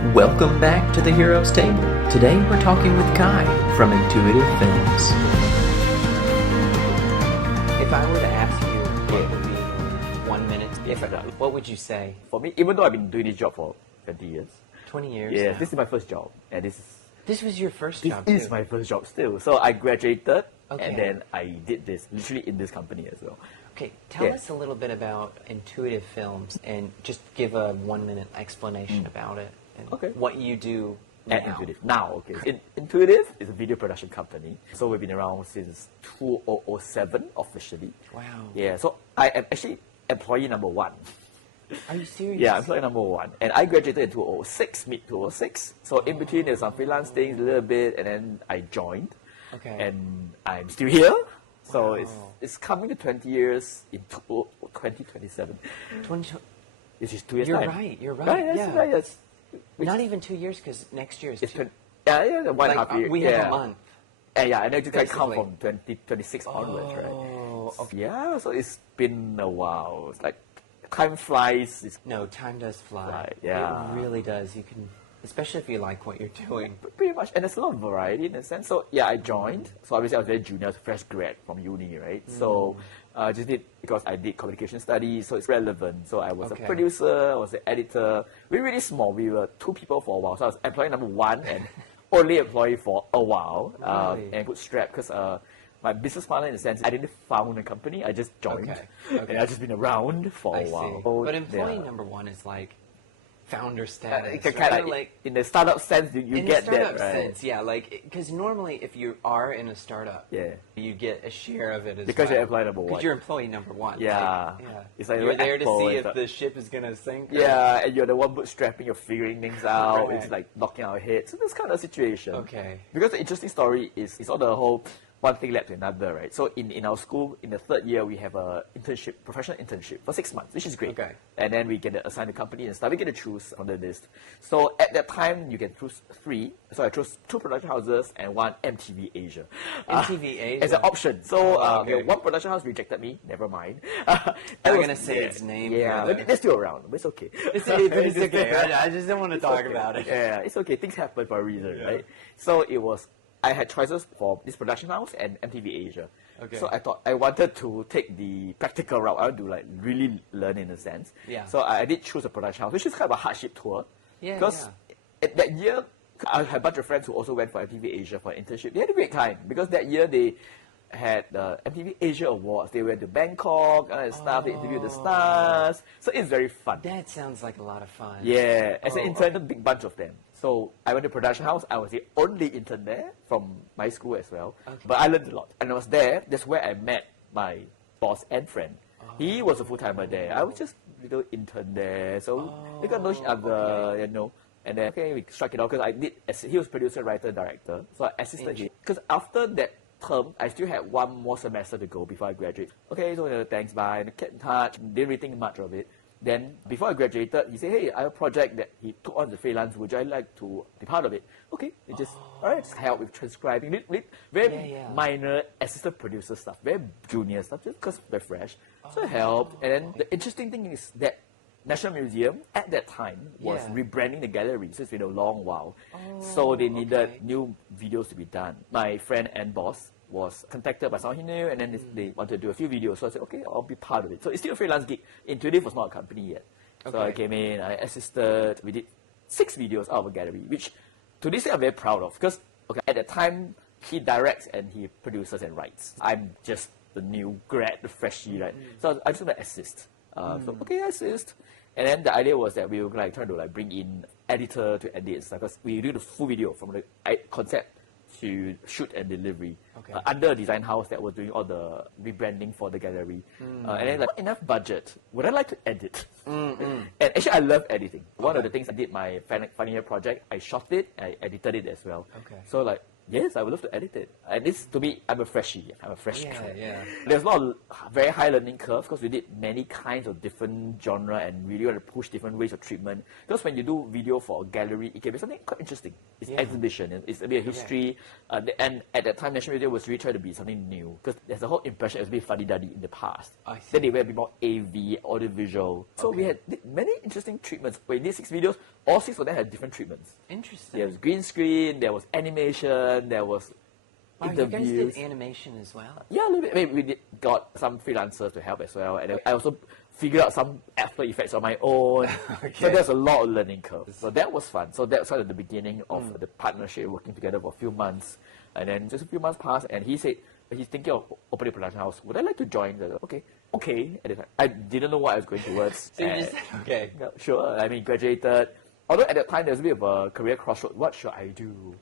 Welcome back to the Heroes Table. Today we're talking with Kai from Intuitive Films. If I were to ask you what would be 1 minute, what would you say? For me, even though I've been doing this job for 20 years. 20 years Yes, now. this is my first job. And This was your first this job is too? my first job still. So I graduated Okay. and then I did this, literally in this company as well. Okay, tell Yeah. us a little bit about Intuitive Films and just give a 1 minute explanation about it and Okay. what you do At now. Intuitive. Now, okay. Intuitive is a video production company. So we've been around since 2007 officially. Wow. Yeah, so I am actually employee number one. Are you serious? Yeah, employee number one. And I graduated in 2006, mid-2006. So in between there's some freelance things a little bit and then I joined. Okay. And I'm still here. So Wow. it's coming to 20 years in 2027. 20, Which is 2 years you're time. right, you're right. Right, yes, yeah. right, yes. Not even 2 years because next year is It's 2. yeah, 1.5 Like, years. we have a month. Yeah, and then you can count Basically. from 2026 onwards, right? Oh, okay. Yeah, so it's been a while. It's like time flies. It's No, time does fly. Right, yeah. It really does. You can, especially if you like what you're doing. pretty much, and there's a lot of variety in a sense. So yeah, I joined. So obviously I was very junior, fresh grad from uni, right? So I just did because I did communication studies, so it's relevant. So I was Okay. a producer, I was an editor. We were really small. We were 2 people for a while. So I was employee number 1 and only employee for a while. Really? And bootstrap because my business partner, in a sense, I didn't found a company. I just joined, Okay, okay. and I've just been around for I a while. see. So, But employee yeah. number 1 is like founder status. It can right? kind of in the startup sense, you in get the startup that, right? sense, yeah. Like, because normally if you are in a startup, Yeah. you get a share of it as Because well. you're employee number 1. Because you're employee number 1. Yeah. Like, yeah. It's like you're you're there to Apple, see it's if like- the ship is going to sink. or- Yeah, and you're the one bootstrapping, you're figuring things out. Right. It's like knocking our heads. So this kind of situation. Okay. Because the interesting story is all the whole one thing led to another, right? So in our school, in the 3rd year, we have a internship, professional internship for 6 months, which is great. Okay. And then we get assigned a company and stuff. We get to choose on the list. So at that time, you can choose 3. So I chose 2 production houses and 1 MTV Asia. MTV Asia? As an option. So okay. one production house rejected me. Never mind. I'm going to say its name. Yeah, here, but they're still around. But it's okay. It's okay. I just don't want to talk okay. about it. Yeah, it's okay. Things happen for a reason, Yeah. right? So I had choices for this production house and MTV Asia. Okay. So I thought I wanted to take the practical route. I want to like really learn in a sense. Yeah. So I did choose a production house, which is kind of a hardship tour. Yeah, Because at that year, I had a bunch of friends who also went for MTV Asia for internship. They had a great time because that year they had the MTV Asia Awards. They went to Bangkok and stuff. They interviewed the stars. So it's very fun. That sounds like a lot of fun. Yeah, as an Oh, intern, a big bunch of them. So I went to production house. I was the only intern there from my school as well. Okay. But I learned a lot. And I was there. That's where I met my boss and friend. He was a full-timer there. I was just little intern there. So we got to know each other, okay. you know. And then, we struck it out because he was producer, writer, director. So I assisted him. Because after that term, I still had 1 more semester to go before I graduate. Okay, so thanks, bye. And kept in touch. Didn't really think much of it. Then, before I graduated, he said, hey, I have a project that he took on the freelance. Would you like to be part of it? Okay, it just, all right, just help with transcribing. Very Yeah. minor assistant producer stuff, very junior stuff, just because they're fresh. So I helped. And then the interesting thing is that National Museum, at that time, was Yeah. rebranding the gallery. So it's been a long while. So they needed okay. new videos to be done. My friend and boss was contacted by someone he knew, and then they wanted to do a few videos. So I said, okay, I'll be part of it. So it's still a freelance gig. Intuitive was not a company yet. So I Okay. came in, I assisted. We did 6 videos out of a gallery, which to this day I'm very proud of. Because at that time, he directs and he produces and writes. I'm just the new grad, the freshie, right? So I just want to assist. So, okay, assist. And then the idea was that we were trying to bring in editor to edit and stuff. Because we do the full video from the concept to shoot and delivery Okay. under a design house that was doing all the rebranding for the gallery. And then not enough budget. Would I like to edit? And actually, I love editing. One of the things I did my final year project, I shot it, I edited it as well. Okay. So Yes, I would love to edit it. And this, to me, I'm a freshie. I'm a fresh Yeah, grad. yeah. There's not a very high learning curve because we did many kinds of different genre and really want to push different ways of treatment. Because when you do video for a gallery, it can be something quite interesting. It's Yeah. exhibition, and it's a bit of history. And at that time, National Radio was really trying to be something new because there's a whole impression it was a bit fuddy-duddy in the past. I see. Then they were a bit more AV, audiovisual. So we had did many interesting treatments. We did 6 videos. All 6 of them had different treatments. Interesting. There was green screen, there was animation, there was Wow, you guys interviews. did animation as well. Yeah, a little bit. I mean, got some freelancers to help as well, and then I also figured out some After Effects on my own. So there's a lot of learning curve. So that was fun. So that's sort of the beginning of the partnership, working together for a few months, and then just a few months passed, and he said he's thinking of opening a production house. Would I like to join? I said, okay. At the time, I didn't know what I was going towards. So you just said, okay. Yeah, sure. I mean, graduated. Although at that time there was a bit of a career crossroad. What should I do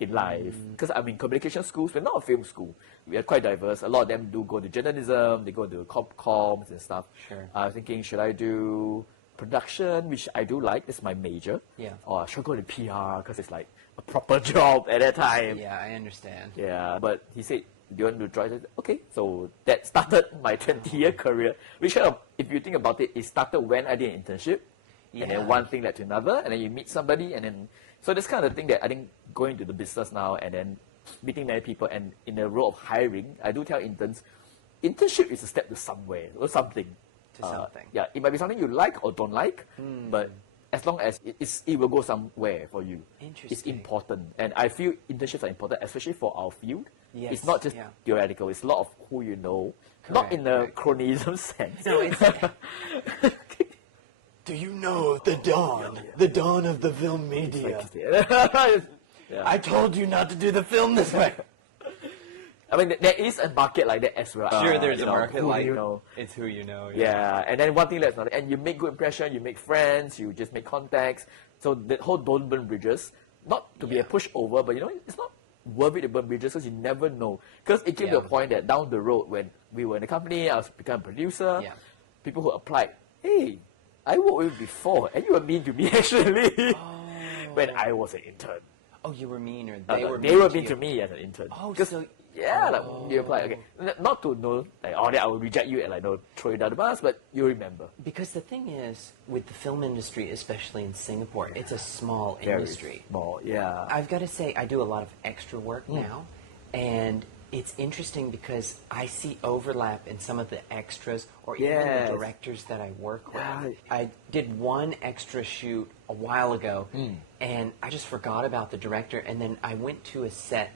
in life? Because I'm in communication schools. We're not a film school. We are quite diverse. A lot of them do go to journalism. They go to comms and stuff. Sure. I was thinking, should I do production, which I do like. It's my major. Yeah. Or should I go to PR because it's like a proper job at that time. Yeah, I understand. Yeah, but he said, do you want to join? I said, okay. So that started my 20-year career, which kind of, if you think about it, it started when I did an internship. And Yeah. then one thing led to another, and then you meet somebody, and then, so that's kind of the thing that I think going into the business now, and then meeting many people, and in the role of hiring, I do tell interns, internship is a step to somewhere, or something. To something. Yeah, it might be something you like or don't like, but as long as it will go somewhere for you. It's Interesting. important. And I feel internships are important, especially for our field. Yes, It's not just yeah. theoretical, it's a lot of who you know, not in the correct. cronyism sense. No, it's Do you know the dawn of the film media? Yeah. I told you not to do the film this way. I mean, there is a market like that as well. Sure, there's You a know, market who like you know. it's who you know. Yeah, and then one thing that's not, and you make good impression, you make friends, you just make contacts. So the whole don't burn bridges, not to be a pushover, but you know, it's not worth it to burn bridges because you never know. Because it came to a Yeah. point that down the road when we were in the company, I was becoming a producer. Yeah. People who applied, hey, I worked with you before, and you were mean to me actually when I was an intern. Oh, you were mean, or they were. They were mean you. to me as an intern. Oh, 'Cause, so yeah, like you apply. Okay, not to know like then I will reject you and like no throw you down the bus, but you remember. Because the thing is, with the film industry, especially in Singapore, it's a small Very industry. small, yeah. I've got to say, I do a lot of extra work now, and it's interesting because I see overlap in some of the extras or even Yes. the directors that I work with. Yeah. I did one extra shoot a while ago, and I just forgot about the director, and then I went to a set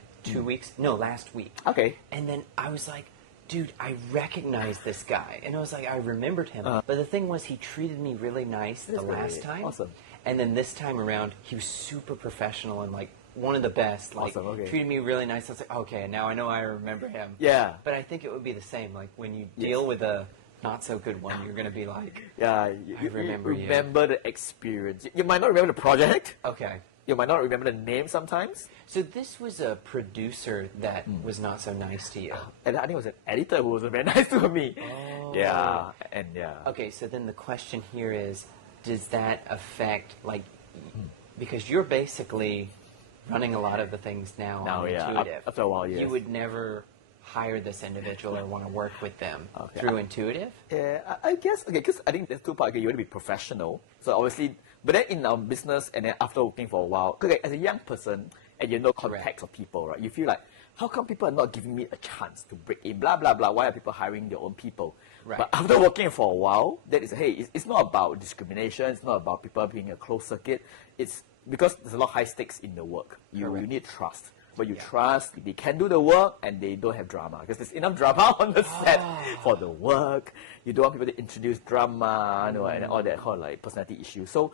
last week. Okay. And then I was like, dude, I recognize this guy. And I was like, I remembered him. But the thing was, he treated me really nice the That's last great. time. Awesome. And then this time around, he was super professional and like one of the best. Like, Awesome, okay. treated me really nice. I was like, okay, now I know I remember him. Yeah. But I think it would be the same. Like when you deal with a not so good one, you're going to be like, Yeah, I remember you. remember the experience. You might not remember the project. okay. You might not remember the name sometimes. So this was a producer that was not so nice to you. And I think it was an editor who was very nice to me. Yeah, and yeah. Okay, so then the question here is, does that affect, like, because you're basically running a lot of the things now Now, on yeah, Intuitive. after a while, yes. You would never hire this individual or want to work with them Okay. through Intuitive? Yeah, I guess, okay, because I think there's two parts. Okay, you want to be professional. So obviously, but then in our business and then after working for a while, okay, as a young person and you know context of people, right, you feel like, how come people are not giving me a chance to break in, blah, blah, blah, why are people hiring their own people? Right. But after working for a while, that is, hey, it's not about discrimination, it's not about people being a closed circuit, it's because there's a lot of high stakes in the work. You need trust. But you trust they can do the work and they don't have drama because there's enough drama on the set for the work. You don't want people to introduce drama, you know, and all that whole like personality issues. So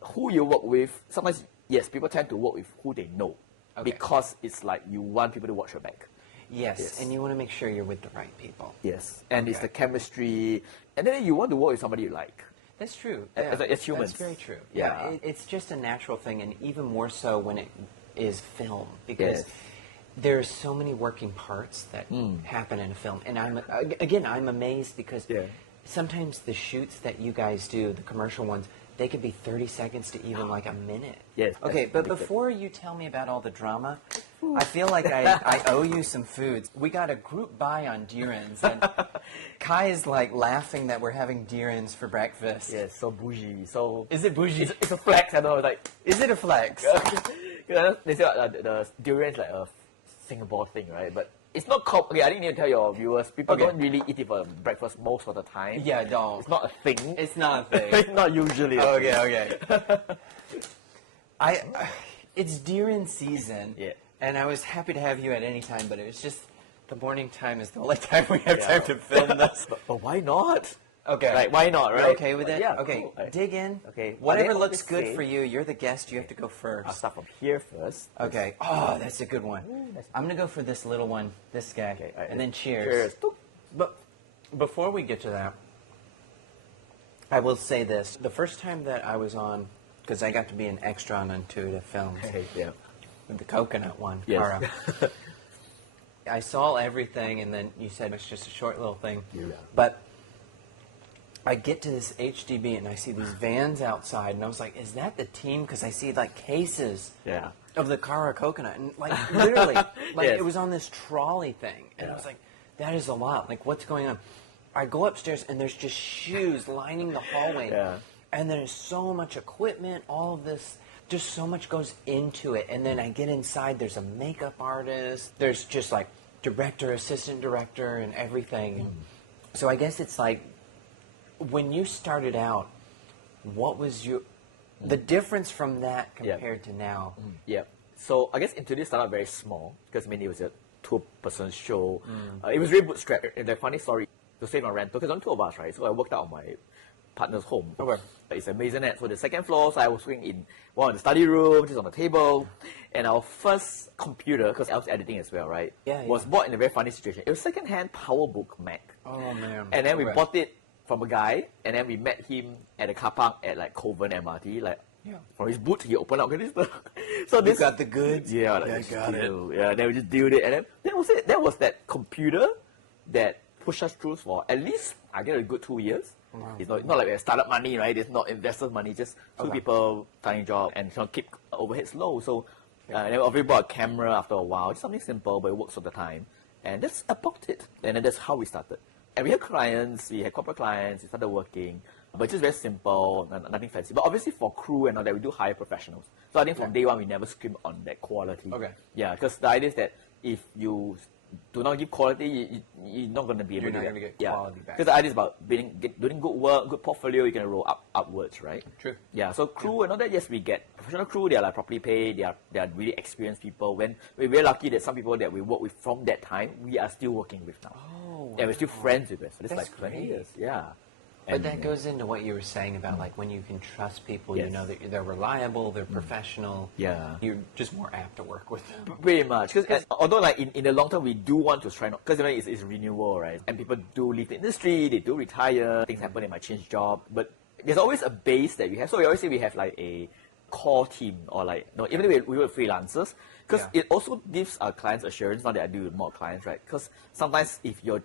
who you work with, sometimes yes, people tend to work with who they know because it's like you want people to watch your back. Yes, and you want to make sure you're with the right people. Yes, and it's Okay. the chemistry, and then you want to work with somebody you like. That's true. As humans. That's very true. Yeah. It's just a natural thing, and even more so when it is film, because Yes. there's so many working parts that happen in a film. And I'm amazed because sometimes the shoots that you guys do, the commercial ones, they could be 30 seconds to even like a minute. Yes, Okay, that's but big thing. before you tell me about all the drama, I feel like I owe you some food. We got a group buy on deer ends, and Kai is like laughing that we're having deer ends for breakfast. Yeah, so bougie. So Is it bougie? it's a flex. I know. Like Is it a flex? they say the durian is like a Singapore thing, right? But it's not. Okay, I didn't need to tell your viewers. People Okay. don't really eat it for breakfast most of the time. Yeah, don't. It's not a thing. It's not a thing. It's not usually. A thing. Okay. It's deer in season. Yeah. And I was happy to have you at any time, but it was just the morning time is the only time we have Yeah. time to film this. But why not? Okay. Like, why not, You're right? okay with it? Yeah. Okay. Cool. Right. Dig in. Okay. Whatever Then looks good obviously- for you. You're the guest. You have to go first. I'll start from here first. Okay. Oh, that's a good one. I'm gonna go for this little one. This guy. Okay, all right. And then cheers. Cheers. But before we get to that, I will say this: the first time that I was on, because I got to be an extra on Intuitive Films, Okay. Yeah. with the coconut one. Yes. Cara. I saw everything, and then you said it's just a short little thing. Yeah. But I get to this HDB, and I see these vans outside, and I was like, "Is that the team?" Because I see like cases Yeah. of the Cara coconut, and like literally, like Yes. it was on this trolley thing, and I Yeah. was like, "That is a lot. Like, what's going on?" I go upstairs, and there's just shoes lining the hallway, Yeah. and there's so much equipment, all of this. Just so much goes into it, and then I get inside. There's a makeup artist. There's just like director, assistant director, and everything. So I guess it's like when you started out, what was the difference from that Yeah. compared to now? Yeah. So I guess Into This started very small because it was a two-person show. It was really bootstrapped. The funny story, to save my rental, because I'm two of us, right? So I worked out of my partner's home. Okay. It's a maisonette, so the second floor, so I was working in one of the study room, just on the table. And our first computer, because I was editing as well, right? Yeah, was yeah. bought in a very funny situation. It was second-hand PowerBook Mac. Oh man! And then we Okay. bought it from a guy, and then we met him at a car park at like Coven MRT. Like, Yeah. from his boot, he opened up. Okay, this. So You this got the goods. yeah, like Yeah, this got it. deal. Yeah, then we just dealt it, and then that was it. That was that computer that pushed us through for at least I get a good 2 years. Wow. It's not like we have startup money, right? It's not investors' money. Just two Okay. people trying job and trying to keep overheads low. So then we bought a camera after a while. Just something simple, but it works all the time. And that's about it. And then that's how we started. And we had clients, we had corporate clients, we started working, but just very simple, nothing fancy. But obviously for crew and all that, we do hire professionals. So I think from day one, we never scrimp on that quality. Okay. Yeah, because the idea is that if you do not give quality, you're not going to be able You're to not gonna get quality back. Because the idea is about doing good work, good portfolio, you can roll upwards, right? True. Yeah, so crew and all that, yes, we get professional crew, they are like properly paid, they are really experienced people. When we're very lucky that some people that we work with from that time, we are still working with now. Oh, And we're still wow. friends with us. So it's That's like 20 great. years. Yeah. But And- that goes into what you were saying about like when you can trust people, you Yes. know that they're reliable, they're professional. Yeah. You're just more apt to work with them. Pretty much, because although like in the long term we do want to try, because it's renewal, right? And people do leave the industry, they do retire, things happen, they might change job, but there's always a base that we have. So we always say we have like a core team, or like even if we were freelancers, because Yeah. it also gives our clients assurance. Not that I do with more clients, right? Because sometimes if you're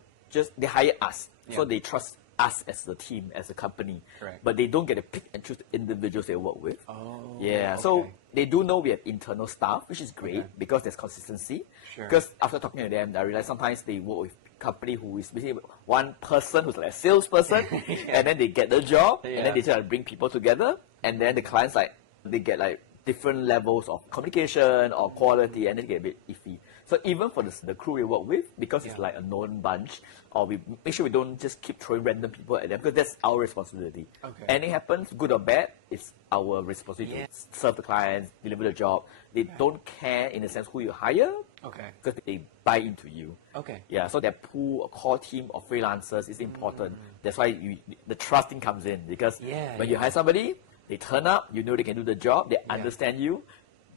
they hire us, so Yeah. they trust us as the team, as a company, Correct. but they don't get to pick and choose the individuals they work with. Oh, Yeah, so okay. they do know we have internal staff, which is great Okay. because there's consistency. Sure. Because after talking to them, I realized sometimes they work with company who is basically one person who's like a salesperson, and then they get the job, and Yeah. then they try to bring people together, and then the clients they get like different levels of communication or quality, and then they get a bit iffy. So even for the crew we work with, because it's Yeah. like a known bunch, or we make sure we don't just keep throwing random people at them, because that's our responsibility. Okay. Anything happens, good or bad, it's our responsibility Yeah. to serve the clients, deliver the job. They don't care in the sense who you hire, Okay. because they buy into you. Okay. Yeah, so that pool, a core team of freelancers is important. That's why the trusting comes in, because Yeah, when you yeah. hire somebody, they turn up, you know they can do the job, they understand you.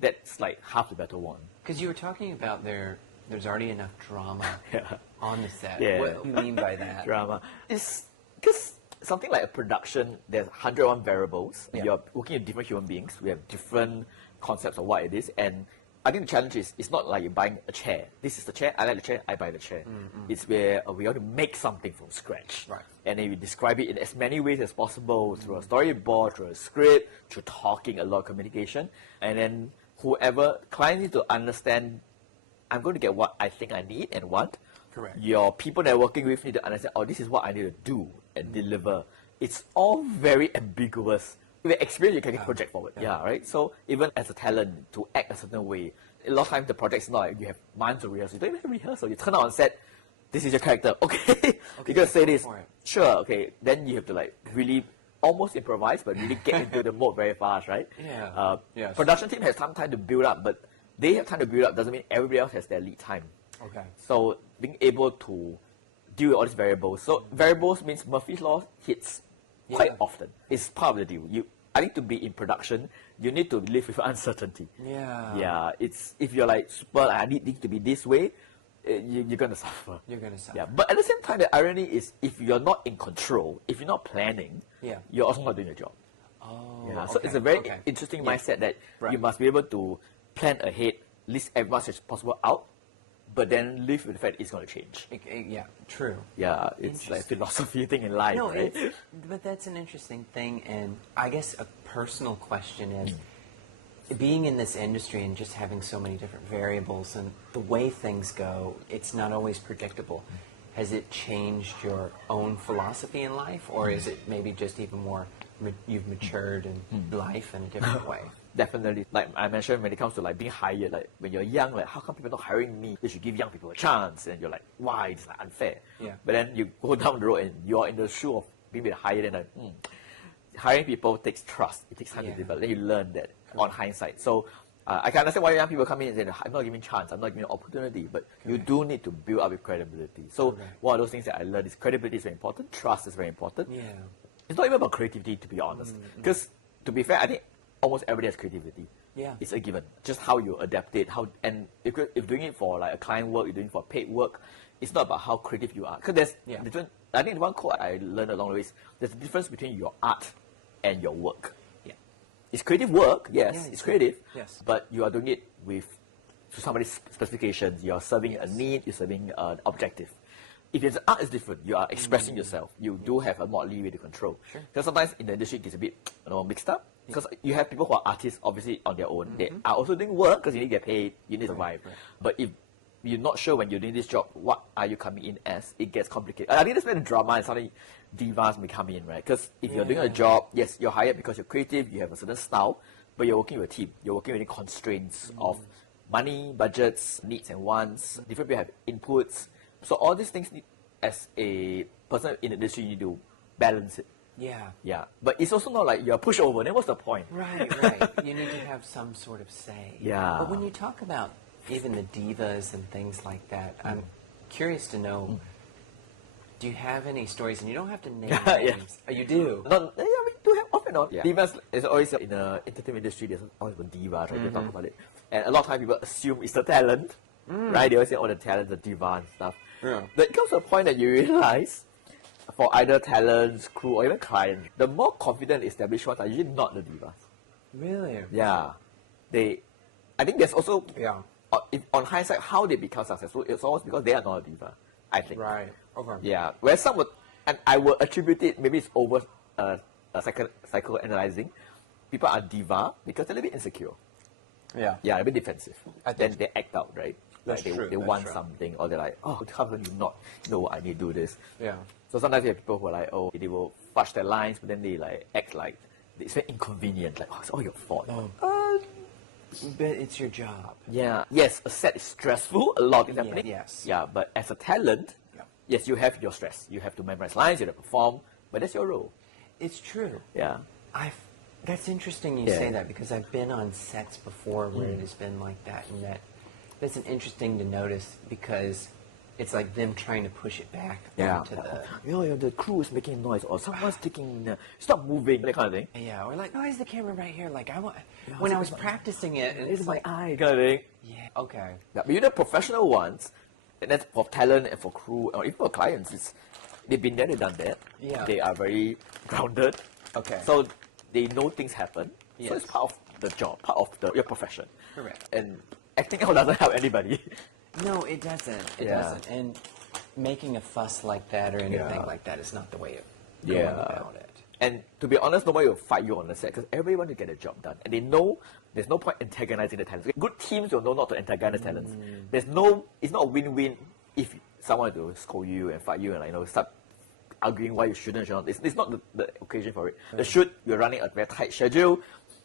That's like half the battle won. Because you were talking about there's already enough drama Yeah. on the set. Yeah. What do you mean by that? Drama. It's because something like a production, there's 101 variables. Yeah. You're working with different human beings. We have different concepts of what it is. And I think the challenge is, it's not like you're buying a chair. This is the chair, I like the chair, I buy the chair. It's where we want to make something from scratch. Right. And then we describe it in as many ways as possible, through a storyboard, through a script, through talking, a lot of communication. And then whoever, clients need to understand I'm going to get what I think I need and want. Correct. Your people that are working with need to understand, oh, this is what I need to do and deliver. It's all very ambiguous. With experience, you can get project forward. Yeah, right? So even as a talent, to act a certain way, a lot of times the project's not like you have months of rehearsal. You don't even have rehearsal. You turn out on set, this is your character. Okay, you're going to say this. Sure, okay. Then you have to like really almost improvise, but really get into the mode very fast, right? Yeah. Yes. Production team has some time to build up, but they have time to build up doesn't mean everybody else has their lead time. Okay. So being able to deal with all these variables. So variables means Murphy's Law hits quite often. It's part of the deal. I need to be in production. You need to live with uncertainty. Yeah. Yeah. It's if you're like super, I need it to be this way, you're gonna suffer. You're gonna suffer. Yeah. But at the same time, the irony is if you're not in control, if you're not planning, you're also not doing your job. Oh. Yeah. So it's a very interesting mindset that you must be able to plan ahead, list as much as possible out, but then live with the fact it's going to change. Yeah, true. Yeah, it's like a philosophy thing in life, No, right? but that's an interesting thing, and I guess a personal question is, being in this industry and just having so many different variables and the way things go, it's not always predictable. Has it changed your own philosophy in life, or is it maybe just even more, you've matured in life in a different way? Definitely. Like I mentioned, when it comes to like being hired, like when you're young, like how come people not hiring me? They should give young people a chance. And you're like, why? It's like unfair. Yeah. But then you go down the road and you're in the shoe of being hired and like, hiring people takes trust. It takes time to develop. Then you learn that on hindsight. So I can understand why young people come in and say, I'm not giving chance, I'm not giving opportunity, but you do need to build up your credibility. So one of those things that I learned is credibility is very important, trust is very important. Yeah. It's not even about creativity, to be honest. Because to be fair, I think almost everybody has creativity. Yeah. It's a given. Just how you adapt it, and if you're doing it for like a client work, you're doing it for paid work, it's not about how creative you are. Because there's different, I think one quote I learned along the way is there's a difference between your art and your work. Yeah. It's creative work, yes, it's creative, but you are doing it with somebody's specifications. You're serving a need, you're serving an objective. If it's art, is different. You are expressing yourself. You do have a more leeway to control. Because sometimes in the industry it gets a bit mixed up. Because you have people who are artists, obviously on their own. They are also doing work because you need to get paid, you need to survive. But if you're not sure when you're doing this job, what are you coming in as? It gets complicated. I think that's where the drama and suddenly divas may come in, right? Because if you're doing a job, yes, you're hired because you're creative, you have a certain style, but you're working with a team. You're working with constraints of money, budgets, needs and wants. Different people have inputs. So all these things need, as a person in the industry, you need to balance it. Yeah. But it's also not like you're a pushover, then what's the point? Right. You need to have some sort of say. Yeah. But when you talk about even the divas and things like that, I'm curious to know, do you have any stories? And you don't have to name names. Oh, you do? We do have off and on. Divas is always in the entertainment industry, there's always a diva, right? They talk about it. And a lot of times people assume it's the talent, right? They always say, the talent, the diva and stuff. But it comes to a point that you realize, for either talents, crew, or even clients, the more confident established ones are usually not the divas. Really? Yeah. I think there's also, on hindsight, how they become successful, it's always because they are not a diva, I think. Right. Okay. Yeah. Where some would, and I will attribute it, maybe it's over psychoanalyzing. People are diva because they're a little bit insecure. Yeah, a bit defensive. Then they act out, right? That's like true. They want something, or they're like, oh, how can you not know I need to do this? Yeah. So sometimes you have people who are like, oh, they will fudge their lines, but then they like act like it's very inconvenient, like, oh, it's all your fault. But it's your job. Yeah. Yes, a set is stressful, a lot is happening. Yes. Yeah, but as a talent, yes, you have your stress. You have to memorize lines, you have to perform, but that's your role. It's true. Yeah. That's interesting you say that, because I've been on sets before where it has been like that, and that's an interesting to notice, because it's like them trying to push it back onto the crew is making noise, or someone's taking, stop moving, that kind of thing. Yeah, or like, why is the camera right here? Like, when I was practicing it, and it's like, eye, kind of thing. Yeah, okay. Yeah, but you know, professional ones, and that's for talent and for crew, or even for clients, they've been there, they've done that. Yeah. They are very grounded. Okay. So they know things happen. So it's part of the job, part of your profession. Correct. And acting out doesn't help anybody. No, it doesn't. It doesn't. And making a fuss like that or anything like that is not the way of going about it. And to be honest, nobody will fight you on the set because everybody wants to get the job done. And they know there's no point antagonizing the talents. Good teams will know not to antagonize talents. It's not a win-win if someone will scold you and fight you and start arguing why you shouldn't. It's not the occasion for it. The shoot, you're running a very tight schedule.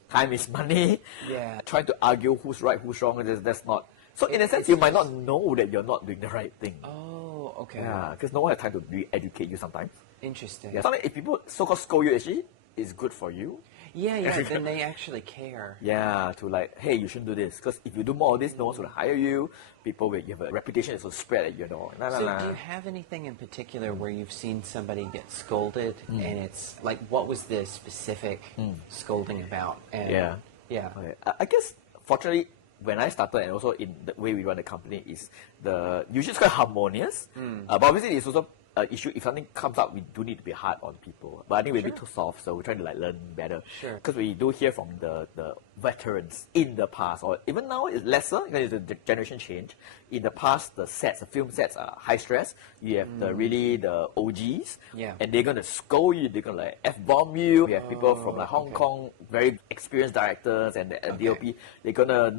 Time is money. Yeah. Trying to argue who's right, who's wrong, that's not. So in a sense, you might not know that you're not doing the right thing. Oh, okay. Yeah, because no one has time to re-educate you sometimes. Interesting. Yeah, sometimes if people so-called scold you, actually, it's good for you. Yeah, then they actually care. Yeah, to like, hey, you shouldn't do this. Because if you do more of this, no one's going to hire you. You have a reputation that's going to spread at you. So do you have anything in particular where you've seen somebody get scolded and it's like, what was the specific scolding about? And Yeah. Okay. I guess, fortunately, when I started and also in the way we run the company is usually it's quite harmonious. But obviously it's also an issue. If something comes up, we do need to be hard on people. But I think we're a bit too soft, so we're trying to learn better. Sure. Because we do hear from the veterans in the past, or even now it's lesser because it's a generation change. In the past, the film sets are high stress. You have the OGs, and they're gonna scold you. They're gonna F-bomb you. We have people from Hong Kong, very experienced directors and the DOP. They're gonna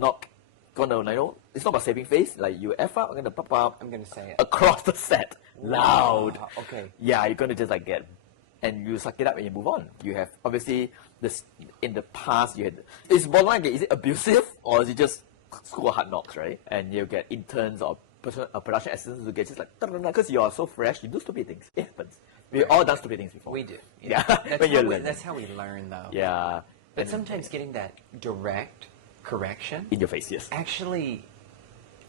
it's not about saving face. Like you F up, I'm gonna pop up. I'm gonna say it across the set, loud. Okay. Yeah, you're gonna just get, and you suck it up and you move on. You have obviously this in the past. It's borderline. Is it abusive or is it just school hard knocks, right? And you get interns or production assistants who get just because you are so fresh, you do stupid things. It happens. We've all done stupid things before. We do. Yeah. That's how we learn, though. Yeah. But sometimes getting that direct correction in your face, yes, actually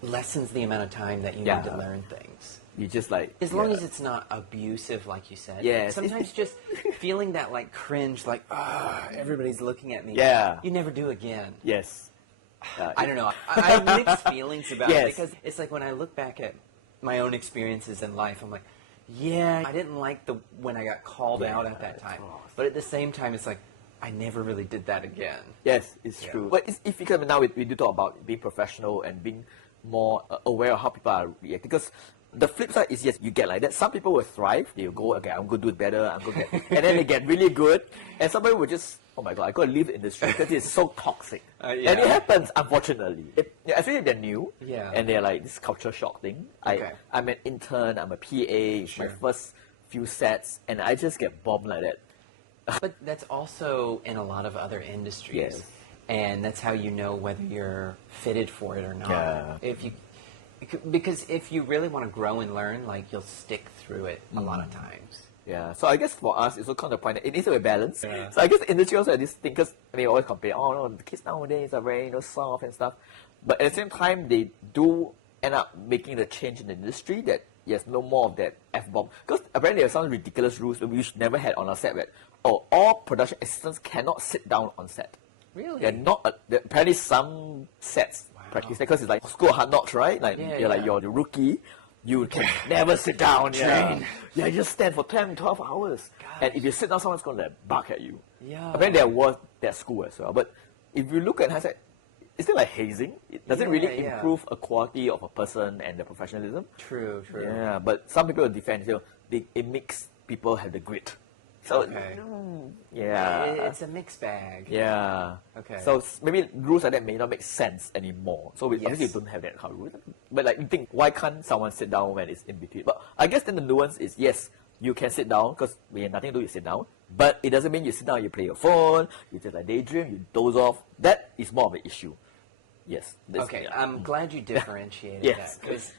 lessens the amount of time that you need to learn things. You just as long as it's not abusive, like you said. Yes. Sometimes just feeling that cringe, everybody's looking at me. Yeah. You never do again. Yes. I don't know. I have mixed feelings about Yes. it because it's like when I look back at my own experiences in life, I'm like, yeah, I didn't like when I got called out at that time. But at the same time, it's like, I never really did that again. Yes, it's true. But because now we do talk about being professional and being more aware of how people are reacting. Because the flip side is, yes, you get like that. Some people will thrive. They'll go, okay, I'm going to do it better. And then they get really good. And somebody will just, oh my God, I got to leave the industry because it's so toxic. And it happens, unfortunately. Especially if they're new. Yeah. And they're like, this culture shock thing. Okay. I'm an intern. I'm a PA. It's my first few sets. And I just get bombed like that. But that's also in a lot of other industries. Yes. And that's how you know whether you're fitted for it or not. Yeah. Because if you really want to grow and learn, you'll stick through it a lot of times. Yeah, so I guess for us, it's also kind of point that it needs to be balanced. Yeah. So I guess the industry also has this thing, because we always complain, oh no, the kids nowadays are very soft and stuff. But at the same time, they do end up making the change in the industry that, yes, no more of that F-bomb. Because apparently there are some ridiculous rules that we never had on our set where, all production assistants cannot sit down on set. Really? They're not, apparently some sets practice that, because it's like school of hard knocks, right? You're the rookie. You can never sit down, train. Yeah, you just stand for 10, 12 hours. Gosh. And if you sit down, someone's going to bark at you. Yeah. Apparently there was that school as well. But if you look at hindsight, it's still like hazing. Does it really improve a quality of a person and their professionalism? True. Yeah, but some people defend, it makes people have the grit. So, it's a mixed bag. Yeah. Okay. So maybe rules like that may not make sense anymore. So we obviously don't have that kind of rule. But you think, why can't someone sit down when it's in between? But I guess then the nuance is, yes, you can sit down because we have nothing to do, you sit down. But it doesn't mean you sit down, you play your phone, you just daydream, you doze off. That is more of an issue. Yes. Okay, I'm glad you differentiated that, because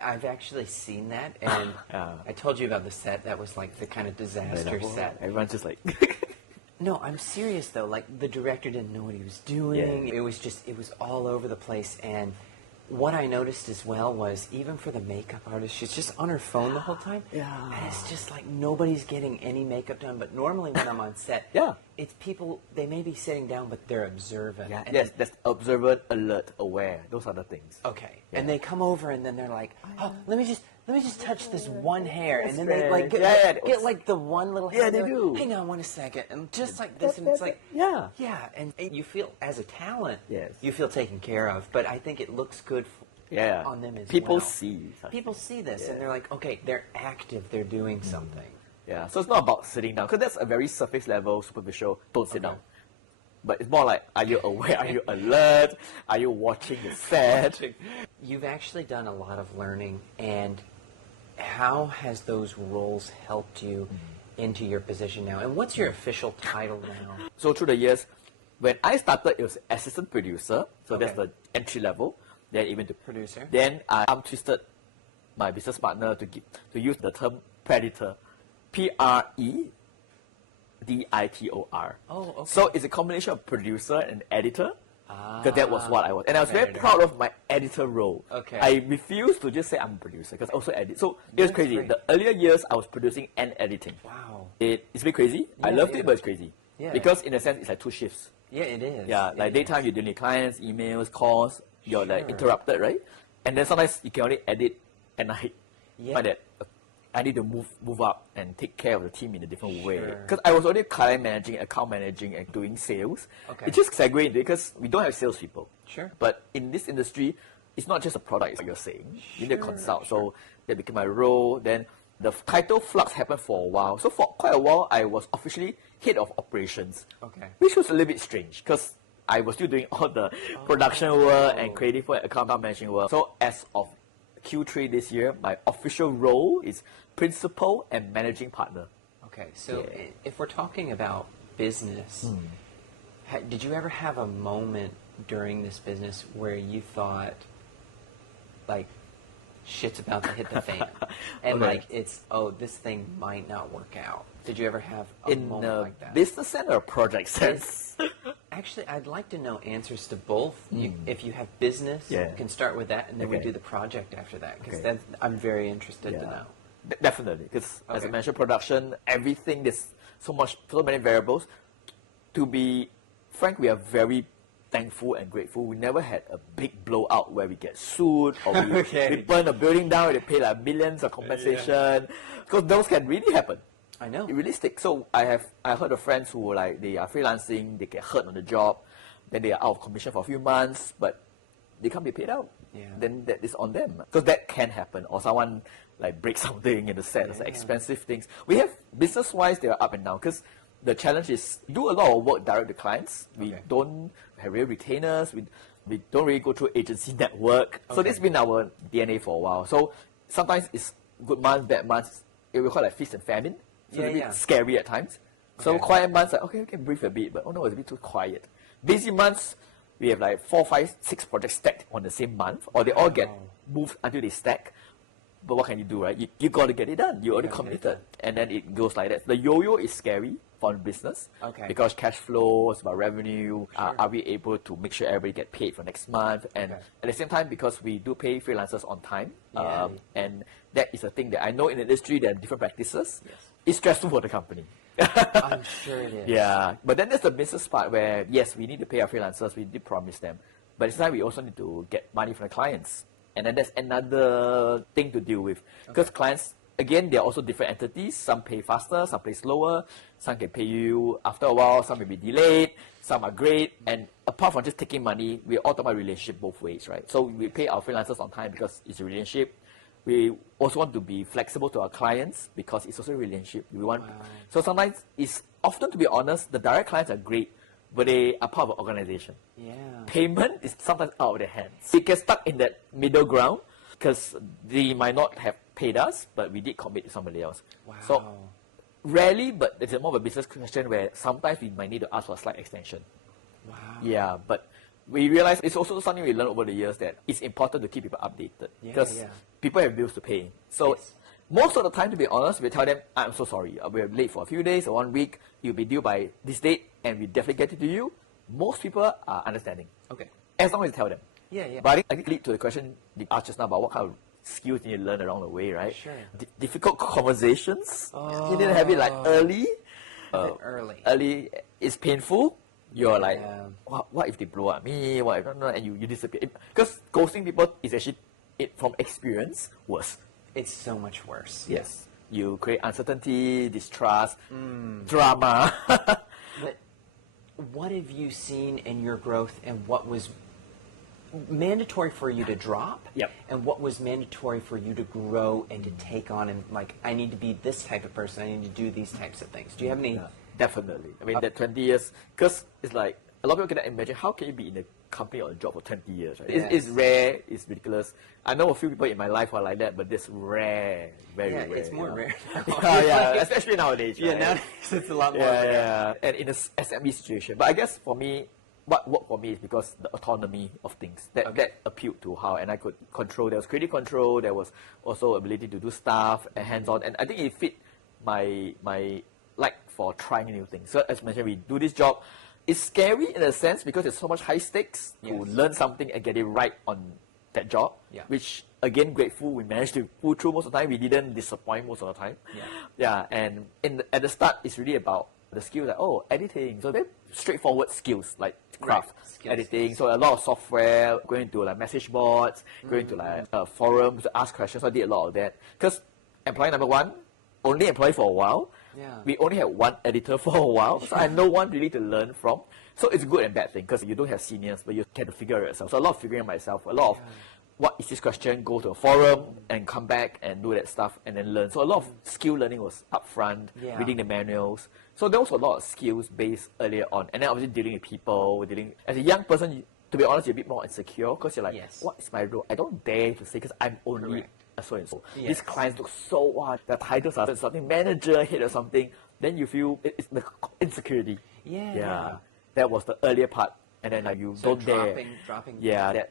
I've actually seen that, and I told you about the set that was the kind of disaster set. Everyone's just like... No, I'm serious though. The director didn't know what he was doing. Yeah. It was all over the place. And what I noticed as well was, even for the makeup artist, she's just on her phone the whole time. Yeah. And it's just nobody's getting any makeup done. But normally when I'm on set, it's people, they may be sitting down, but they're observant. Yeah. And Yes, that's observant, alert, aware. Those are the things. Okay. Yeah. And they come over and then they're like, oh, let me just touch this one hair. That's and then they get the one little hair. Yeah, they do. Hang on 1 second. And just like this. And it's yeah. Yeah. And you feel, as a talent, Yes. you feel taken care of. But I think it looks good on them as People well. see. People see this and they're like, okay, they're active. They're doing something. Yeah, so it's not about sitting down, because that's a very surface level, superficial, don't sit down. But it's more like, are you aware, are you alert, are you watching the set? You've actually done a lot of learning, and how has those roles helped you into your position now? And what's your official title now? So through the years, when I started, it was assistant producer, so that's the entry level. Then even to Producer. Then I arm twisted my business partner to use the term predator, Preditor. Oh, okay. So it's a combination of producer and editor. Because that was what I was. And I was very Predator. proud of my editor role. Okay. I refused to just say I'm a producer, because I also edit. So it was That's crazy. great. The earlier years, I was producing and editing. Wow. It's a bit crazy. I Yeah, loved yeah. it, but it's crazy. Yeah. Because in a sense, it's like 2 shifts. Yeah, it is. Yeah, It like is. daytime, you're doing your clients, emails, calls, you're like Sure. interrupted, right? And then sometimes you can only edit at night. Yeah. Find that I need to move up and take care of the team in a different way. Sure. Because I was already client managing, account managing, and doing sales. Okay. It just segued into it because we don't have salespeople. Sure. But in this industry, it's not just a product, it's what you're saying. You need to Sure, consult. So that became my role. Then the title flux happened for a while. So for quite a while, I was officially head of operations. Okay. Which was a little bit strange because I was still doing all the production work and creative work, account managing work. So as of Q3 this year, my official role is principal and managing partner. Okay, so Yeah. if we're talking about business, did you ever have a moment during this business where you thought, like, shit's about to hit the fan, and Okay. like this thing might not work out? Did you ever have a In moment a like that? business sense or project sense? Actually, I'd like to know answers to both. If you have business, Yeah. you can start with that, and then we Okay. do the project after that, because Okay. I'm very interested to know. Definitely, because as I Okay. mentioned, production, everything, there's so many variables. To be frank, we are very thankful and grateful. We never had a big blowout where we get sued or we, Okay. we burn a building down and they pay like millions of compensation. Because those can really happen. I know. It really sticks. So I heard of friends who like they are freelancing, they get hurt on the job, then they are out of commission for a few months, but they can't be paid out. Yeah. Then that is on them. Because that can happen. Or someone like breaks something in the set. It's like Yeah. expensive things. We have business wise they are up and down because the challenge is we do a lot of work direct to clients. We Okay. don't have real retainers. We don't really go through agency network. So Okay. this has been our DNA for a while. So sometimes it's good months, bad months. It will call like feast and famine. So Yeah, it's a bit yeah. scary at times. So Okay. quiet months, like, okay, we can breathe a bit, but oh no, it's a bit too quiet. Busy months, we have like 4, 5, 6 projects stacked on the same month, or they all get Wow. moved until they stack. But what can you do, right? You got to get it done. You already gotta get it committed. And then it goes like that. The yo-yo is scary for business. Okay. Because cash flow is about revenue. Are we able to make sure everybody get paid for next month? And Okay. at the same time, because we do pay freelancers on time, Yeah. and that is a thing that I know in the industry there are different practices. Yes. It's stressful for the company. I'm sure it is. Yeah, but then there's the business part where, yes, we need to pay our freelancers, we did promise them, but it's time we also need to get money from the clients. And then there's another thing to deal with. Because clients, again, they're also different entities. Some pay faster, some pay slower, some can pay you after a while, some may be delayed, some are great. And apart from just taking money, we're all talking about relationship both ways, right? So we pay our freelancers on time because it's a relationship. We also want to be flexible to our clients because it's also a relationship. We want So sometimes it's often, to be honest, the direct clients are great, but they are part of an organization. Yeah. Payment is sometimes out of their hands. We get stuck in that middle ground because they might not have paid us, but we did commit to somebody else. Wow. So rarely, but it's more of a business question where sometimes we might need to ask for a slight extension. Wow. Yeah, but we realize it's also something we learned over the years that it's important to keep people updated Yeah, because yeah. people have bills to pay. So Yes. most of the time, to be honest, we tell them, I'm so sorry, we're late for a few days or 1 week, you'll be due by this date, and we definitely get it to you. Most people are understanding, Okay. as long as you tell them. Yeah, yeah. But I think lead to the question you asked just now about what kind of skills you need to learn along the way, right? Sure. Difficult conversations, you need to have it like early. Early. Early is painful. You're like, Yeah. what if they blow at me? What if, and you disappear. Because ghosting people is actually, from experience, worse. It's so much worse. Yes. You create uncertainty, distrust, drama. But what have you seen in your growth, and what was mandatory for you to drop? Yep. And what was mandatory for you to grow and to take on and like, I need to be this type of person, I need to do these types of things. Do you have any? Yeah, definitely. I mean, that 20 years, because it's like, a lot of people cannot imagine how can you be in a company or a job for 20 years, right? Yes. It's rare, it's ridiculous. I know a few people in my life who are like that, but it's rare, very Yeah, rare. it's more rare. Yeah, especially nowadays, right? Yeah, nowadays it's a lot more Yeah, rare. yeah, and in a SME situation. But I guess for me, what worked for me is because the autonomy of things that appealed to how, and I could control. There was creative control. There was also ability to do stuff and hands-on, and I think it fit my like for trying new things. So as mentioned, we do this job. It's scary in a sense because there's so much high stakes to learn something and get it right on that job. Yeah. Which again, grateful we managed to pull through most of the time. We didn't disappoint most of the time. Yeah, and at the start, it's really about the skills like editing. So very straightforward skills like craft, editing. So a lot of software, going to like message boards, going to like forums to ask questions. So I did a lot of that because employee number one, only employee for a while. Yeah. We only had one editor for a while, so I had no one really to learn from. So it's a good and bad thing because you don't have seniors, but you get to figure it yourself. So a lot of figuring myself, a lot of what is this question, go to a forum and come back and do that stuff and then learn. So a lot of skill learning was upfront, reading the manuals. So there was a lot of skills based earlier on. And then obviously dealing with people, as a young person, to be honest, you're a bit more insecure because you're like, what is my role? I don't dare to say because I'm only so and so. These clients look so their titles are something manager, head or something. Then you feel it's the insecurity. Yeah. That was the earlier part. And then like you don't dare. Dropping. Yeah.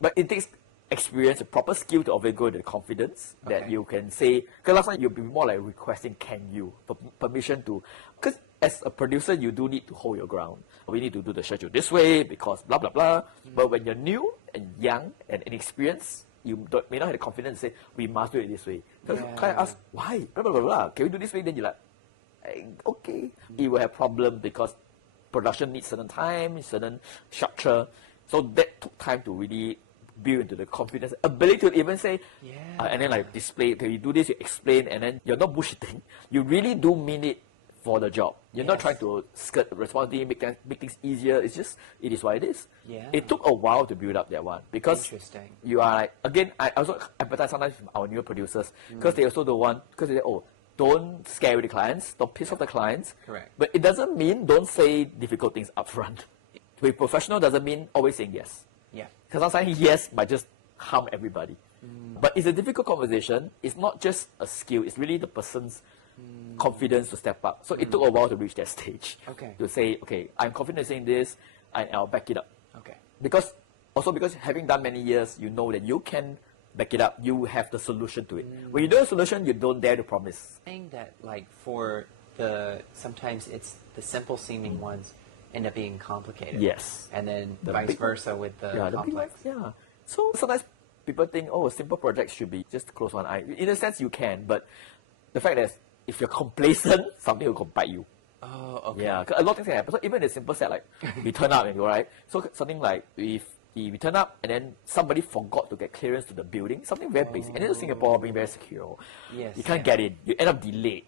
But it takes experience, a proper skill to always go to the confidence that you can say. Because last time you'll be more like requesting, can you? Permission to. Because as a producer, you do need to hold your ground. We need to do the schedule this way because blah, blah, blah. But when you're new and young and inexperienced, you may not have the confidence to say, we must do it this way. Because client asks, why? Blah, blah, blah, blah. Can we do this way? Then you're like, okay. You will have problems because production needs certain time, certain structure. So that took time to really build into the confidence, ability to even say, and then like display, okay, you do this, you explain, and then you're not bullshitting. You really do mean it for the job. You're not trying to skirt the responsibility, make things easier. It's just, it is what it is. It took a while to build up that one because you are like, again, I also empathize sometimes with our newer producers because they also don't want, because they say, don't scare the clients, don't piss off the clients. Correct. But it doesn't mean don't say difficult things up front. To be professional doesn't mean always saying yes. Because sometimes yes might just harm everybody. But it's a difficult conversation. It's not just a skill. It's really the person's confidence to step up. So it took a while to reach that stage. To say, okay, I'm confident in saying this, and I'll back it up. Because having done many years, you know that you can back it up. You have the solution to it. When you do a solution, you don't dare to promise. Saying that, like, for sometimes it's the simple seeming ones end up being complicated. Yes. And then The vice big versa with the the big complex. ones, So sometimes people think, simple projects should be just close one eye. In a sense, you can, but the fact is, if you're complacent, something will bite you. Yeah, 'cause a lot of things can happen. So even in a simple set, like we turn up and go, right? So something like if we turn up and then somebody forgot to get clearance to the building, something very basic. And in Singapore, being very secure, you can't get in. You end up delayed.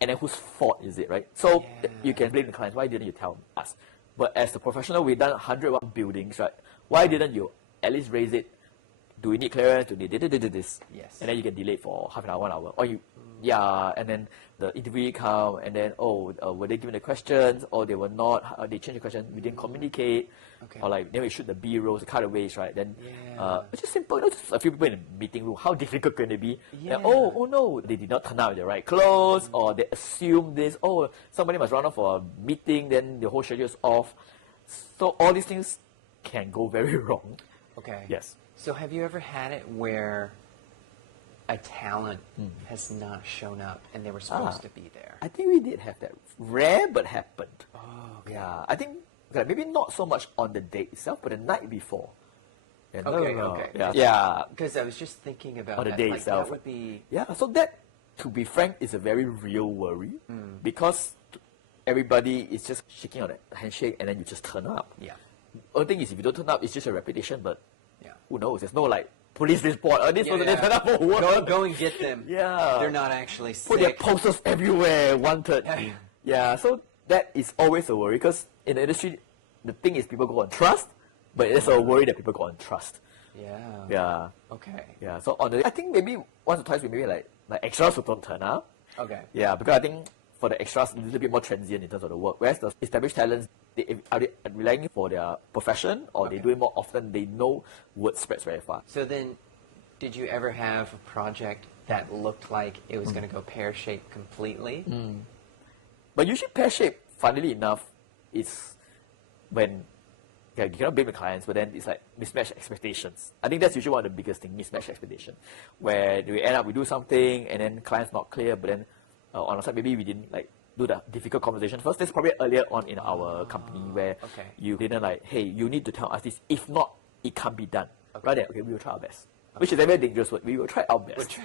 And then whose fault is it, right? So you can blame the clients. Why didn't you tell us? But as a professional, we've done 101 buildings, right? Why didn't you at least raise it? Do we need clearance? Do we need this? And then you get delayed for half an hour, 1 hour. Or and then the interview come, and then, were they given the questions? Or they were not? They changed the question. We didn't communicate. Or like, then we shoot the B-rolls, the cutaways, right? Then, it's just simple. Just a few people in the meeting room. How difficult can it be? And, oh no, they did not turn out with the right clothes, or they assume this. Somebody must run off for a meeting, then the whole schedule is off. So all these things can go very wrong. Yes. So have you ever had it where a talent has not shown up and they were supposed to be there? I think we did have that. Rare, but happened. Yeah, I think maybe not so much on the date itself, but the night before. Yeah. Because I was just thinking about on the that. day Like, itself. that would be... Yeah, so that, to be frank, is a very real worry because everybody is just shaking on a handshake and then you just turn up. Only thing is, if you don't turn up, it's just a reputation, but who knows? There's no like police report. This person didn't turn up for work. Go and get them. They're not actually sick. Put their posters everywhere, wanted. So that is always a worry because in the industry, the thing is people go on trust, but it's a worry that people go on trust. Yeah. Yeah. Okay. Yeah. So I think maybe once or twice we maybe like extras who don't turn up. Okay. Yeah, because I think for the extras, a little bit more transient in terms of the work. Whereas the established talents, are they relying for their profession or they do it more often? They know word spreads very fast. So then, did you ever have a project that looked like it was going to go pear-shaped completely? But usually pear-shaped, funnily enough, is when you cannot blame the clients, but then it's like mismatched expectations. I think that's usually one of the biggest things, mismatched expectation, where we end up, we do something, and then client's not clear, but then on our side, maybe we didn't like do the difficult conversation first. That's probably earlier on in our company where you didn't like, hey, you need to tell us this. If not, it can't be done. Rather, okay, we will try our best. Which is a very dangerous word. We will try our best.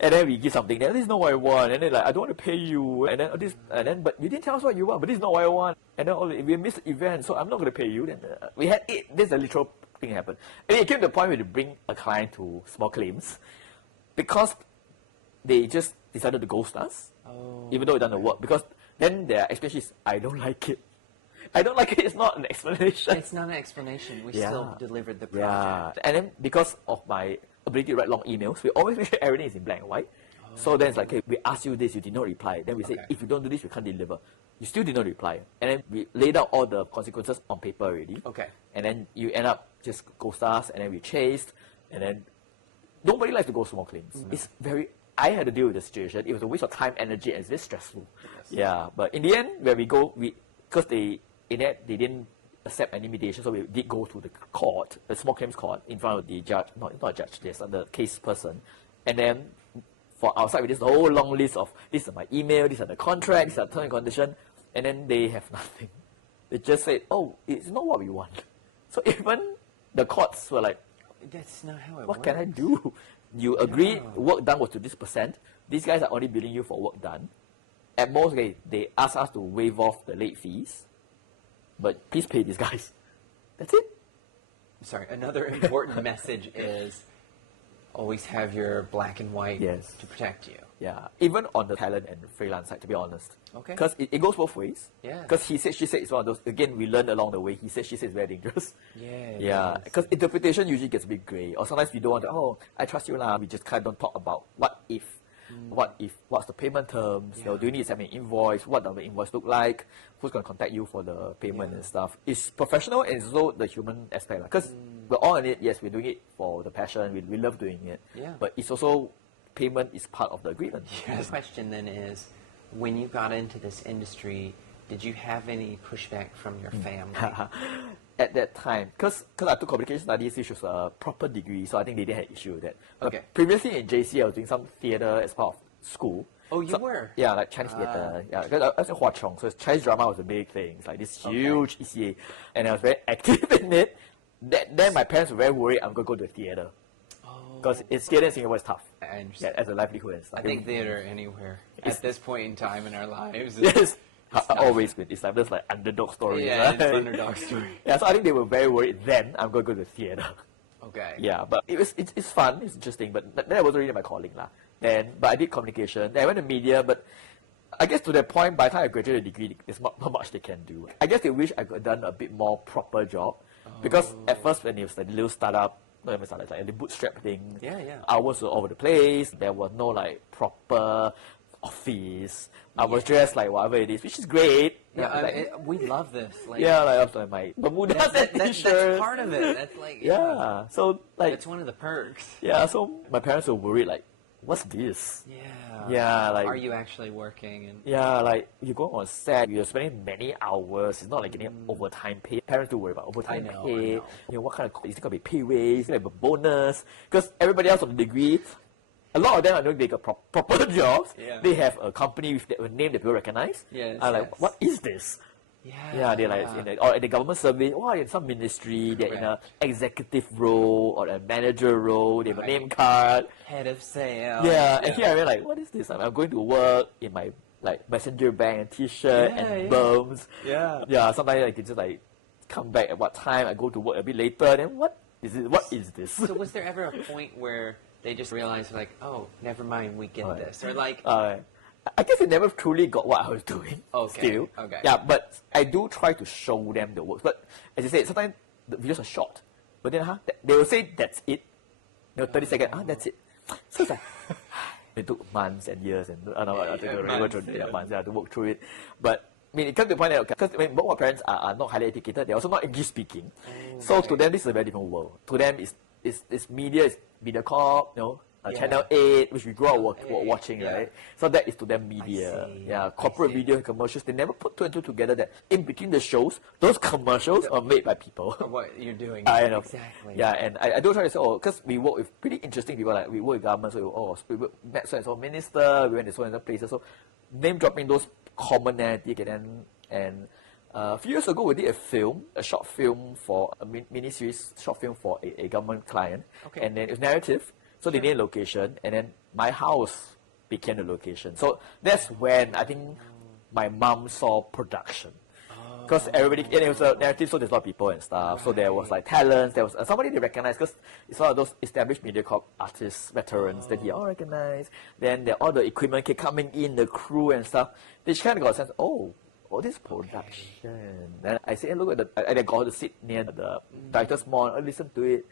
And then we give something, then this is not what I want. And then like, I don't want to pay you. And then but you didn't tell us what you want, but this is not what I want. And then we missed the event, so I'm not going to pay you. Then we had it. This is a literal thing happen. And it came to the point where you bring a client to small claims because they just decided to ghost us, even though we done the work. Because then their explanation is, I don't like it. I don't like it. It's not an explanation. It's not an explanation. We still delivered the project. Yeah. And then because of my ability to write long emails, we always make sure everything is in black and white. So then it's like, okay, we asked you this, you did not reply. Then we say, if you don't do this, we can't deliver. You still did not reply. And then we laid out all the consequences on paper already. Okay. And then you end up just ghost us, and then we chased, and then nobody likes to go small claims. It's very, I had to deal with the situation. It was a waste of time, energy, and it's very stressful. Yes. Yeah. But in the end, where we go, because they didn't accept any mediation, so we did go to the court, the small claims court, in front of the judge, not a judge, there's the case person. And then for our side, we just a whole long list of, this is my email, these are the contracts, these are the terms and conditions, and then they have nothing. They just said, oh, it's not what we want. So even the courts were like, that's not how it works. What can I do? You agree, work done was to this percent. These guys are only billing you for work done. At most, okay, they ask us to waive off the late fees, but please pay these guys. That's it. Sorry, another important message is always have your black and white to protect you. Yeah, even on the talent and freelance side, to be honest. Okay. Because it goes both ways. Yeah. Because he said, she said, it's one of those, again, we learned along the way, he said, she said, it's very dangerous. Yeah. Yeah, because interpretation usually gets a bit grey. Or sometimes we don't want to, oh, I trust you lah. We just kind of don't talk about what if. What's the payment terms? You know, do you need to send me an invoice? What does the invoice look like? Who's going to contact you for the payment and stuff? It's professional and it's also the human aspect. Because we're all in it, yes, we're doing it for the passion, we love doing it. Yeah. But it's also, payment is part of the agreement. Yeah. The question then is, when you got into this industry, did you have any pushback from your family? At that time, because I took communication studies, which was a proper degree, so I think they didn't have issue with that. Okay. Previously in JC, I was doing some theatre as part of school. Oh, you were? Yeah, like Chinese theatre. Yeah, because I was in Cheong, so Chinese drama was a big thing. It's like this huge ECA, and I was very active in it. Then my parents were very worried I'm going to go to the theatre. Because theatre in Singapore is tough. I understand. Yeah, as a livelihood and stuff. I think theatre anywhere at this point in time in our lives. Yes. Always been. It's like just like underdog stories. Yeah, right? it's underdog story. Yeah, so I think they were very worried then I'm going to go to the theatre. Okay. Yeah, but it's fun, it's interesting, but that wasn't really my calling lah. But I did communication. Then I went to media, but I guess to that point, by the time I graduated the degree, there's not much they can do. I guess they wish I could have done a bit more proper job. Because at first when it was like a little startup, not even startup, like the bootstrap thing, hours were all over the place. There was no like proper office. I was dressed like whatever it is, which is great. Yeah, like, we love this. Like, yeah, like after my Bermuda that's part of it. That's like so like it's one of the perks. Yeah, so my parents were worried like, what's this? Yeah, like are you actually working? And like you go on set, you're spending many hours. It's not like getting overtime pay. Parents do worry about overtime pay. You know, what kind of is it gonna be pay raise? Is it gonna be a bonus? Because everybody else on the degree, a lot of them are doing bigger proper jobs. They have a company with a name that people recognize. Like, what is this? Yeah, they're like or in the government service, or in some ministry, they're in an executive role or a manager role, they have a name card. Head of sales. And here I'm like, what is this? I'm going to work in my like messenger bag and t-shirt and bums. Sometimes I can just like come back at what time, I go to work a bit later, then what is it? What is this? So was there ever a point where they just realized like, oh, never mind, we get this? Or like I guess they never truly got what I was doing. Still. Yeah, but I do try to show them the work. But as you said, sometimes the videos are short. But then, they will say that's it. 30 seconds, that's it. So it's like, it took months and years and months to work through it. But I mean, it comes to the point that, because both our parents are not highly educated, they're also not English speaking. So to them, this is a very different world. To them, it's media, it's MediaCorp, Channel 8, which we grew up watching, right? So that is to them media. Corporate video and commercials. They never put two and two together that in between the shows, those commercials are made by people. What you're doing. I know. Exactly. Yeah, and I do try to say, because we work with pretty interesting people, like we work with government, so we met so-and-so minister, we went to so-and-so places, so name dropping those commonality, and a few years ago, we did a short film for a mini-series, short film for a government client, and then it was narrative. So they need a location, and then my house became the location. So that's when I think my mom saw production. Because everybody, and it was a narrative, so there's a lot of people and stuff. Right. So there was like talents, there was somebody they recognized, because it's one of those established MediaCorp artists, veterans that he all recognized. Then all the equipment kept coming in, the crew and stuff. They kind of got a sense, this production. Then I said, look at and I got to sit near the director's monitor, listen to it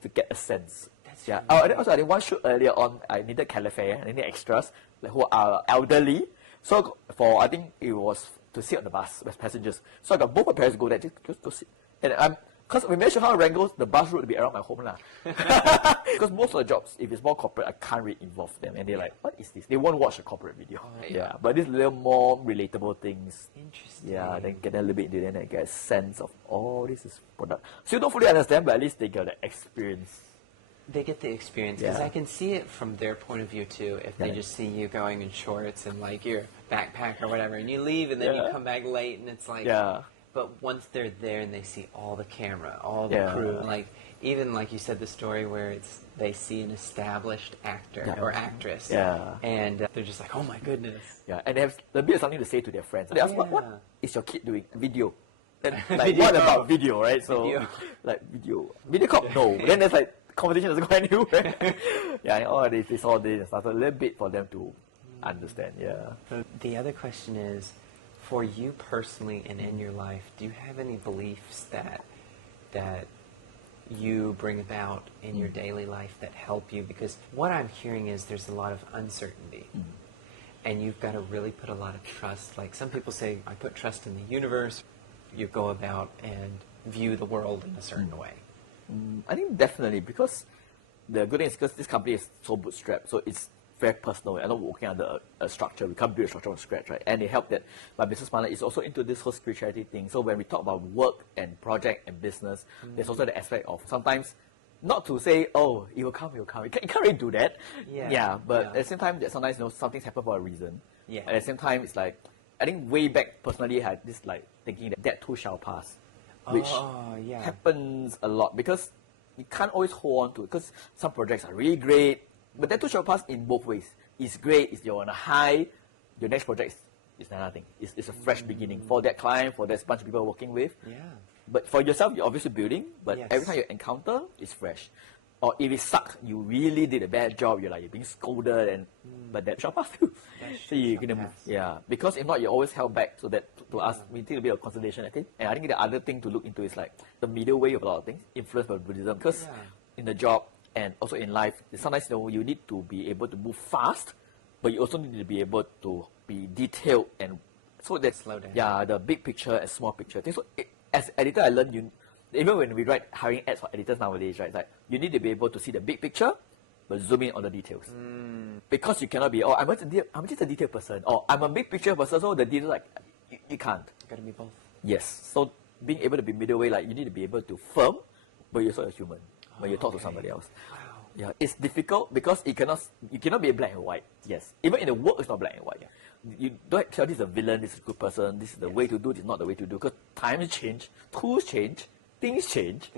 to get a sense. Yeah. And also, I think one shoot earlier on, I needed caliphate, I needed extras who are elderly. So I think it was to sit on the bus with passengers. So I got both my parents to go there, just go sit. And because we managed to how wrangle the bus route to be around my home. Because most of the jobs, if it's more corporate, I can't really involve them. And they're like, what is this? They won't watch a corporate video. But these little more relatable things. Interesting. Yeah, then get a little bit into it and then get a sense of, this is product. So you don't fully understand, but at least they get the experience. They get the experience, because I can see it from their point of view too. If they just see you going in shorts and like your backpack or whatever, and you leave and then you come back late, and it's like, but once they're there and they see all the camera, all the crew, like even like you said, the story where they see an established actor or actress, and they're just like, oh my goodness. Yeah, and they have a bit of something to say to their friends. They ask, what is your kid doing? Video. Then, like, what about video, right? So, like video. MediaCorp, no. Then there's like, conversation doesn't go anywhere. They saw this and stuff. So a little bit for them to understand. So the other question is, for you personally and in your life, do you have any beliefs that you bring about in your daily life that help you? Because what I'm hearing is there's a lot of uncertainty. And you've got to really put a lot of trust. Like some people say, I put trust in the universe. You go about and view the world in a certain way. I think definitely, because the good thing is because this company is so bootstrapped, so it's very personal. I'm not working under a structure. We can't build a structure from scratch, right? And it helped that my business partner is also into this whole spirituality thing. So when we talk about work and project and business, there's also the aspect of sometimes not to say, it will come, it will come. You can't really do that. But at the same time, that sometimes something's happened for a reason. At the same time, it's like, I think way back personally, I had this like thinking that too shall pass. Which happens a lot, because you can't always hold on to it, because some projects are really great, but that too shall pass in both ways. It's great, you're on a high, your next project is nothing. It's a fresh beginning for that client, for that bunch of people working with. But for yourself, you're obviously building, but every time you encounter, it's fresh. Or if it sucks, you really did a bad job, you're being scolded, but that shall pass too. So you're gonna move. Because if not, you're always held back. So that to us, we take a bit of consolidation, I think. And I think the other thing to look into is like the middle way of a lot of things, influenced by Buddhism. Because in the job and also in life, sometimes you need to be able to move fast, but you also need to be able to be detailed, and so that's slow down. The big picture and small picture. I think so. As editor, I learned even when we write hiring ads for editors nowadays, right? Like you need to be able to see the big picture, but zoom in on the details. Because you cannot be, I'm just a detail person, or I'm a big picture person, so the details, you can't. You gotta be both. Yes. So being able to be middle way, you need to be able to firm, but you're also a human when you talk to somebody else. Yeah, it's difficult because you cannot be black and white. Yes. Even in the work, it's not black and white. You don't tell this is a villain, this is a good person, this is the way to do, this is not the way to do. Because times change, tools change, things change.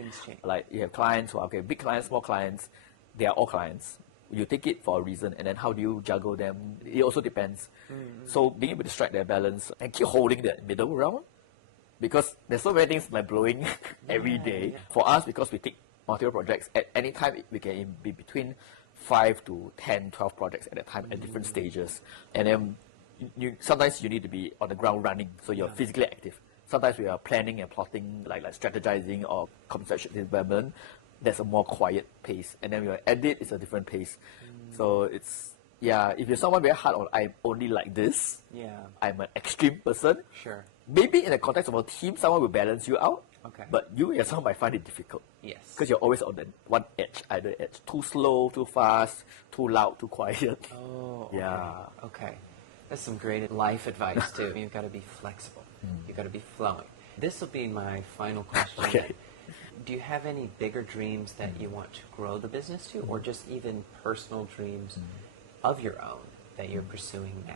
Like you have clients who are big clients, small clients, they are all clients. You take it for a reason, and then how do you juggle them? It also depends. So being able to strike that balance and keep holding that middle ground, because there's so many things like blowing every day. For us, because we take multiple projects, at any time we can be between 5 to 10, 12 projects at a time at different stages. And then sometimes you need to be on the ground running, so you're physically active. sometimes we are planning and plotting, like strategizing or concept development. There's a more quiet pace, and then we edit, it's a different pace. So it's, yeah, if you're someone very hard on, I'm only like this, Yeah. I'm an extreme person, Sure. maybe in the context of a team, someone will balance you out, Okay. but you yourself might find it difficult. Yes. Because you're always on the one edge, either edge. Too slow, too fast, too loud, too quiet. Oh, okay. Yeah. Okay. That's some great life advice, too. You've got to be flexible. You've got to be flowing. This will be my final question. Okay. Do you have any bigger dreams that you want to grow the business to, or just even personal dreams of your own that you're pursuing now?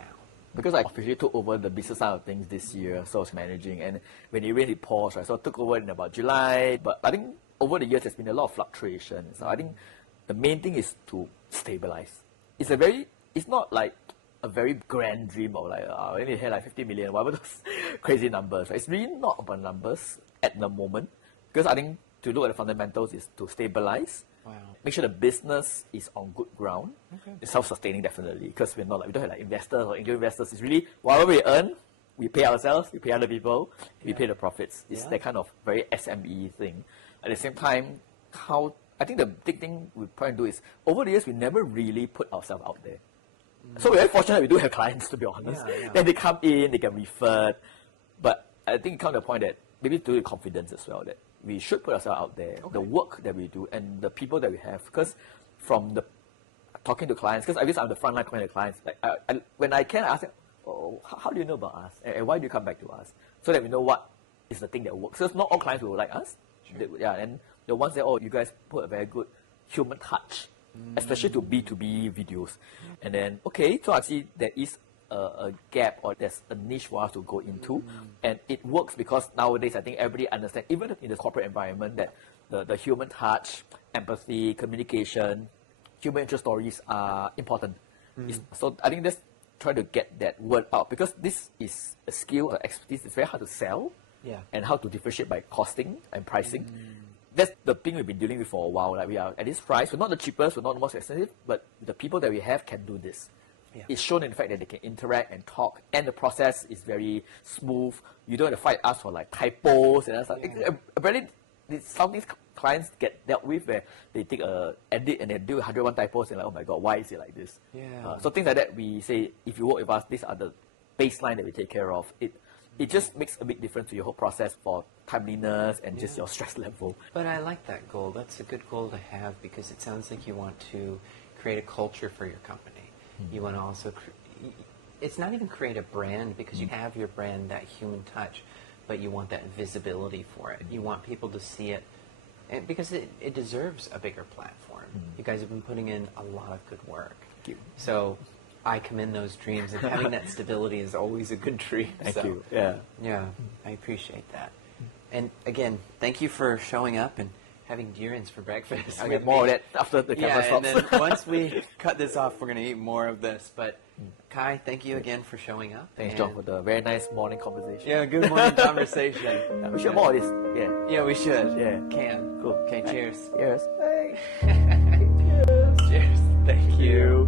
Because I officially took over the business side of things this year, so I was managing, and when it really paused, right, so I took over in about July, but I think over the years there's been a lot of fluctuation. So I think the main thing is to stabilize. It's not like a very grand dream of like, I only had like 50 million, whatever those crazy numbers, right? It's really not about numbers at the moment, because I think to look at the fundamentals is to stabilize. Wow. Make sure the business is on good ground. Okay. It's self-sustaining definitely, because we don't have like investors or angel investors. It's really whatever we earn, we pay ourselves, we pay other people, we pay the profits. It's that kind of very SME thing. At the same time, I think the big thing we try and do is over the years we never really put ourselves out there. So we're very fortunate we do have clients, to be honest. Yeah. Then they come in, they can refer. But I think it comes to the point that maybe to do with confidence as well, that we should put ourselves out there, the work that we do and the people that we have. Because from the talking to clients, because I guess I'm the frontline talking to clients, like when I can, I ask them, oh, how do you know about us? And why do you come back to us? So that we know what is the thing that works. Because not all clients will like us. Sure. And the ones that, you guys put a very good human touch, especially to B2B videos. And then, so I see there is a gap, or there's a niche for us to go into, and it works because nowadays I think everybody understands, even in the corporate environment, that the human touch, empathy, communication, human interest stories are important. So I think let's try to get that word out, because this is a skill, an expertise. It's very hard to sell, and how to differentiate by costing and pricing. That's the thing we've been dealing with for a while. Like, we are at this price, we're not the cheapest, we're not the most expensive, but the people that we have can do this. It's shown in the fact that they can interact and talk, and the process is very smooth. You don't have to fight us for like typos and stuff. Apparently, some things clients get dealt with where they take a edit and they do 101 typos and like, oh my god, why is it like this? So things like that, we say, if you work with us, these are the baseline that we take care of. It just makes a big difference to your whole process for timeliness and just your stress level. But I like that goal. That's a good goal to have, because it sounds like you want to create a culture for your company. You want to also, it's not even create a brand, because you have your brand, that human touch, but you want that visibility for it. You want people to see it, and because it deserves a bigger platform. You guys have been putting in a lot of good work. Thank you. So I commend those dreams, and having that stability is always a good dream. Thank so, you. Yeah. Yeah, I appreciate that. And again, thank you for showing up and having durians for breakfast. I'll get more of that after the camera stops. And then once we cut this off, we're going to eat more of this. But Kai, thank you again for showing up. Thanks, John, for the very nice morning conversation. Yeah, good morning conversation. We should have more of this. Yeah, we should. Yeah. Can. Cool. Okay, cheers. Cheers. Cheers. Thank you.